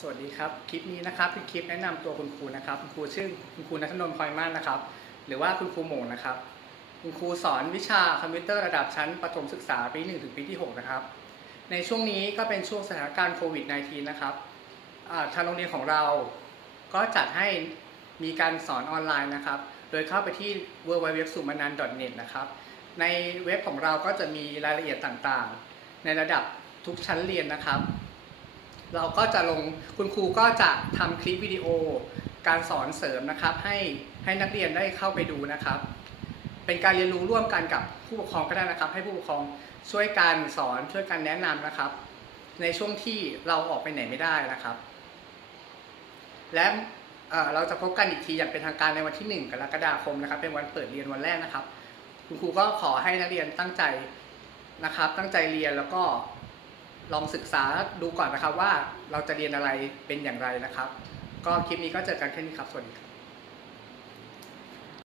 สวัสดีครับ คลิปนี้นะครับเป็นคลิปแนะนำตัวคุณครูนะครับ คุณครูชื่อคุณครูนัทนนท์พลอยมานนะครับ หรือว่าคุณครูหมงนะครับ คุณครูสอนวิชาคอมพิวเตอร์ระดับชั้นประถมศึกษาปี1ถึงปีที่6นะครับ ในช่วงนี้ก็เป็นช่วงสถานการณ์โควิด -19 นะครับทางโรงเรียนของเราก็จัดให้มีการสอนออนไลน์นะครับ โดยเข้าไปที่ w w w s u m a n a n n e t นะครับ ในเว็บของเราก็จะมีรายละเอียดต่างๆ ในระดับทุกชั้นเรียนนะครับ เราก็จะลงคุณครูก็จะทำคลิปวิดีโอการสอนเสริมนะครับ ให้ให้นักเรียนได้เข้าไปดูนะครับ เป็นการเรียนรู้ร่วมกันกับผู้ปกครองก็ได้นะครับ ให้ผู้ปกครองช่วยกันสอนช่วยกันแนะนำนะครับ ในช่วงที่เราออกไปไหนไม่ได้นะครับ และเอ่อเราจะพบกันอีกทีอย่างเป็นทางการในวันที่ 1 กรกฎาคมนะครับ เป็นวันเปิดเรียนวันแรกนะครับ คุณครูก็ขอให้นักเรียนตั้งใจนะครับ ตั้งใจเรียนแล้วก็ ลองศึกษาดูก่อนนะครับว่าเราจะเรียนอะไรเป็นอย่างไรนะครับ ก็คลิปนี้ก็เจอกันแค่นี้ครับ สวัสดีครับ